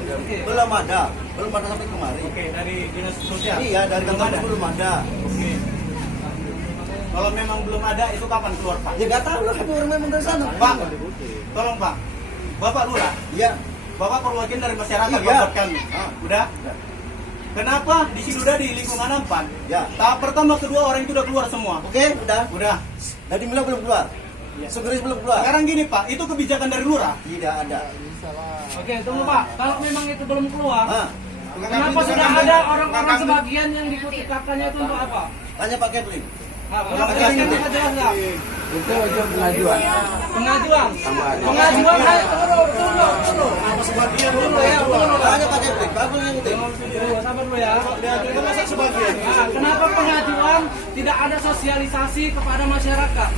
yang belum ada sampai kemarin. Oke, dari dinas sosial. Iya, dari kantor belum ada. Oke. Kalau memang belum ada, itu kapan keluar Pak? Ya nggak tahu lah, tapi orang memang dari sana. Pak, tolong Pak, Bapak Lurah, Iya. Bapak perwakilan dari masyarakat Iya. buat kami. Ah. Udah? Kenapa di Siluda di lingkungan Ampan? Ya. Tahap pertama, kedua orang itu udah keluar semua. Oke, udah. Udah. Dari Mila belum keluar. Segeris belum keluar. Sekarang gini Pak, itu kebijakan dari Lurah. Tidak ada. Oke, tunggu Pak. Kalau memang itu belum keluar, Ah, kenapa sudah ada orang-orang sebagian yang dikutip katanya itu untuk apa? tanya Pak Kepling. Kenapa jelaskan bisa jelas nggak? Itu aja pengajuan. Pengajuan. Pengajuan, tunggu. Tunggu ya, tunggu. Tanya Pak Kepling. Pak Kepling yang ngutip. Tunggu, sabar dulu ya. Sebagian. Nah, kenapa pengajuan tidak ada sosialisasi kepada masyarakat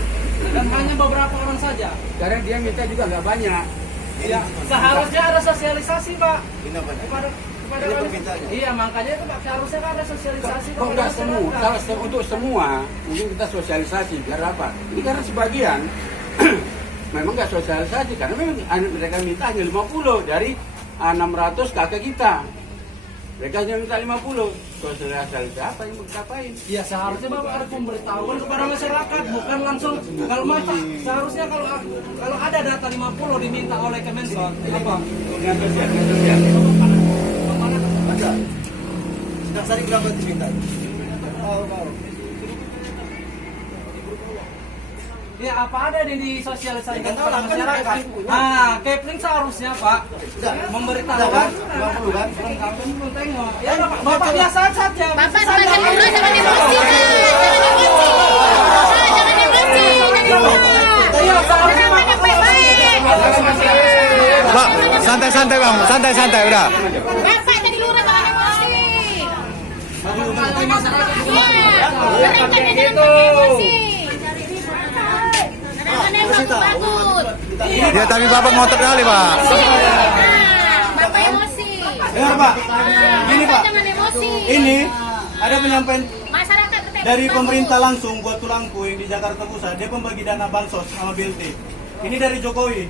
dan hanya beberapa orang saja? Karena dia minta juga nggak banyak. Ya, seharusnya ada sosialisasi Pak Ini apa? kepada Ini permintaannya. Iya, makanya itu Pak seharusnya kan ada sosialisasi Kok kepada nggak semua? masyarakat. Kalau untuk semua, mungkin kita sosialisasi. Biar apa? Ini karena sebagian memang nggak sosialisasi. Karena memang mereka minta hanya 50 dari 600 kakak kita. Mereka hanya minta 50. Sosialisasi apa yang mau dicapain? Ya seharusnya Bapak harus memberitahukan kepada masyarakat, bukan langsung kalau Bapak seharusnya kalau ada data 50 diminta oleh Kemensos apa? Ada. Sedang sari berapa diminta? Tahu. Ya apa ada yang disosialisasikan kepada masyarakat? Nah, Kepling seharusnya Pak memberitahukan. 50 kan? Kami pun tengok. Ya Bapak biasa saja. Bapak sebagai lurah jangan emosi, Pak. Jangan emosi. Iya, seharusnya Pak. Pak, santai-santai bang, santai-santai udah. Bapak jadi lurah jangan emosi. Iya, mereka jangan emosi. Jangan takut. Ya tapi bapak ngotot kali pak. Bapak emosi. Dengar Pak, gini Pak, Jangan emosi. ini ada penyampaian Masyarakat tetap dari takut. pemerintah langsung buat tulangku yang di Jakarta Pusat. Dia pembagi dana bansos sama BLT. Ini dari Jokowi.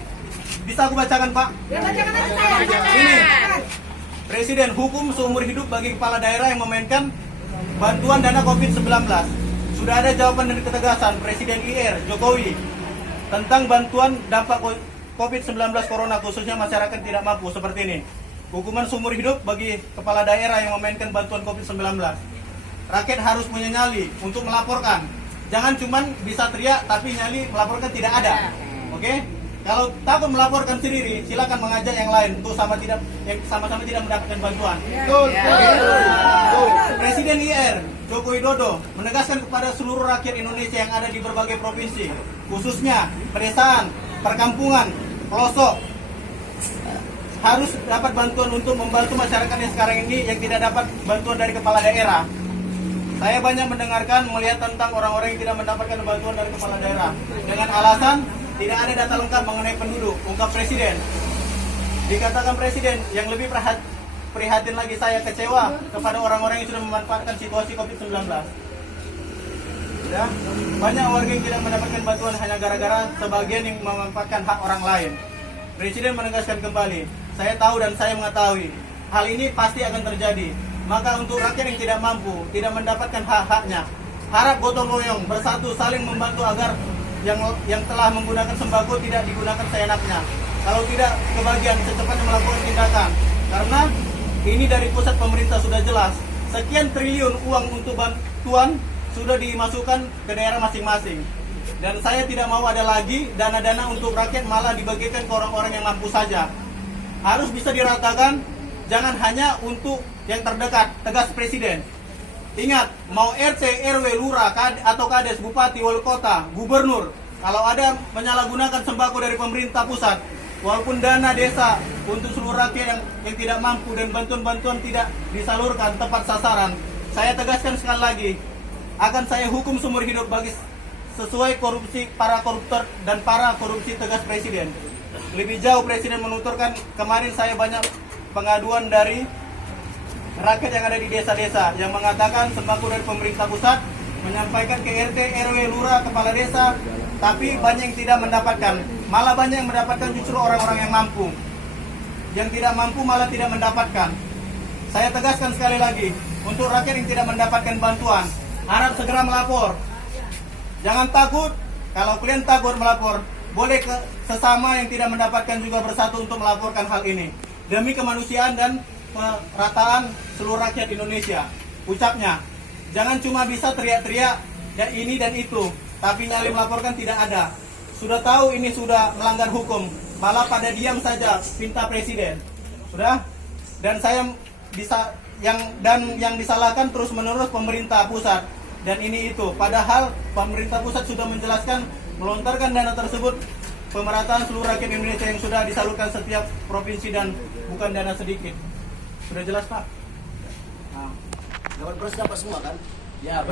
Bisa aku bacakan Pak? Ini Presiden hukum seumur hidup bagi kepala daerah yang memainkan bantuan dana COVID-19. Sudah ada jawaban dari ketegasan Presiden IR Jokowi tentang bantuan dampak COVID-19 Corona khususnya masyarakat tidak mampu seperti ini. Hukuman seumur hidup bagi kepala daerah yang memainkan bantuan COVID-19. Rakyat harus punya nyali untuk melaporkan. Jangan cuman bisa teriak tapi nyali melaporkan tidak ada. Oke? Kalau takut melaporkan sendiri, silakan mengajak yang lain untuk sama-sama tidak mendapatkan bantuan. Presiden IR Joko Widodo menegaskan kepada seluruh rakyat Indonesia yang ada di berbagai provinsi, khususnya pedesaan, perkampungan, pelosok, harus dapat bantuan untuk membantu masyarakat yang sekarang ini yang tidak dapat bantuan dari kepala daerah. Saya banyak mendengarkan, melihat tentang orang-orang yang tidak mendapatkan bantuan dari kepala daerah dengan alasan tidak ada data lengkap mengenai penduduk, ungkap Presiden. Dikatakan Presiden, yang lebih prihatin lagi saya kecewa kepada orang-orang yang sudah memanfaatkan situasi COVID-19. Ya, banyak warga yang tidak mendapatkan bantuan hanya gara-gara sebagian yang memanfaatkan hak orang lain. Presiden menegaskan kembali, saya tahu dan saya mengetahui hal ini pasti akan terjadi. Maka untuk rakyat yang tidak mampu, tidak mendapatkan hak-haknya, harap gotong royong bersatu saling membantu agar yang telah menggunakan sembako tidak digunakan seenaknya. Kalau tidak kebagian secepatnya melakukan tindakan. Karena ini dari pusat pemerintah sudah jelas. Sekian triliun uang untuk bantuan sudah dimasukkan ke daerah masing-masing. Dan saya tidak mau ada lagi dana-dana untuk rakyat malah dibagikan ke orang-orang yang mampu saja. Harus bisa diratakan, jangan hanya untuk yang terdekat, tegas Presiden. Ingat, mau RT, RW, lurah, atau kades, bupati, wali kota, gubernur, kalau ada menyalahgunakan sembako dari pemerintah pusat, walaupun dana desa untuk seluruh rakyat yang tidak mampu dan bantuan-bantuan tidak disalurkan tepat sasaran, saya tegaskan sekali lagi, akan saya hukum seumur hidup bagi sesuai korupsi para koruptor dan para korupsi, tegas Presiden. Lebih jauh Presiden menuturkan, kemarin saya banyak pengaduan dari rakyat yang ada di desa-desa yang mengatakan sembako dari pemerintah pusat menyampaikan ke RT, RW, lurah, kepala desa, tapi banyak yang tidak mendapatkan. Malah banyak yang mendapatkan justru orang-orang yang mampu. yang tidak mampu malah tidak mendapatkan. Saya tegaskan sekali lagi, untuk rakyat yang tidak mendapatkan bantuan, harap segera melapor. Jangan takut, kalau kalian takut melapor, boleh ke sesama yang tidak mendapatkan juga bersatu untuk melaporkan hal ini. Demi kemanusiaan dan perataan seluruh rakyat Indonesia. Ucapnya, jangan cuma bisa teriak-teriak dan ini dan itu, tapi nyali melaporkan tidak ada. Sudah tahu ini sudah melanggar hukum, malah pada diam saja pinta presiden. Sudah? Dan saya bisa yang disalahkan terus-menerus pemerintah pusat dan ini itu. Padahal pemerintah pusat sudah menjelaskan melontarkan dana tersebut pemerataan seluruh rakyat Indonesia yang sudah disalurkan setiap provinsi dan bukan dana sedikit. Sudah jelas, Pak? Dapat beras dapat semua kan? Ya,